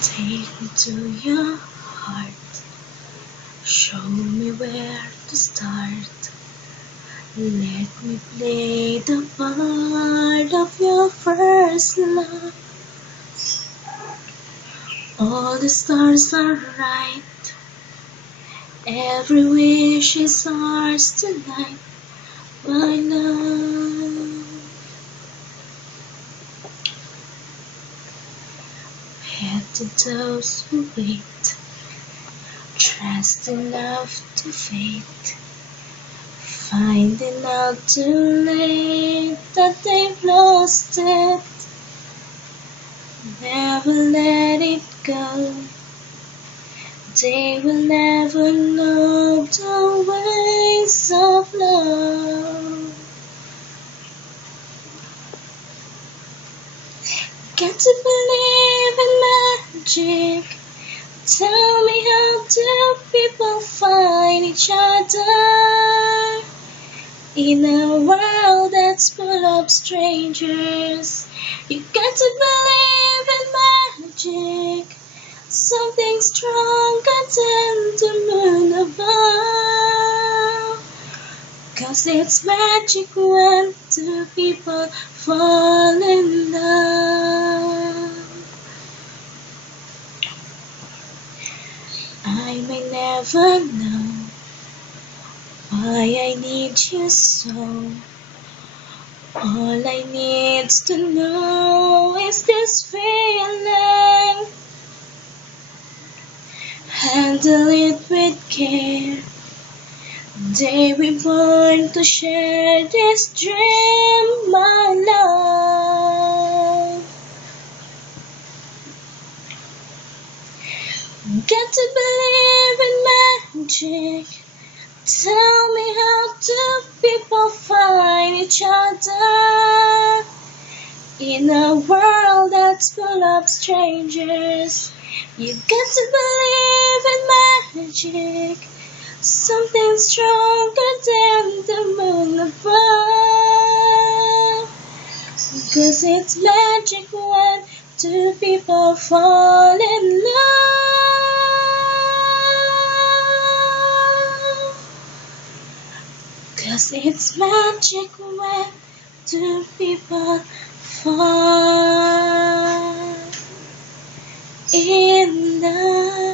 Take me to your heart, show me where to start. Let me play the part of your first love. All the stars are right, every wish is ours tonight, my love. Head to those who wait, trust enough to fate, finding out too late that they've lost it. Never let it go. They will never know the ways of love. Got to believe in magic. Tell me, how do people find each other in a world that's full of strangers? You got to believe in magic, something stronger than the moon above. 'Cause it's magic when two people fall in love. I may never know why I need you so. All I need to know is this feeling. Handle it with care. Day we're born to share this dream, my love. Got to believe in magic. Tell me, how do people find each other in a world that's full of strangers? You got to believe in magic, something stronger than the moon above. 'Cause it's magic when two people fall in love. 'Cause it's magic when two people fall in love.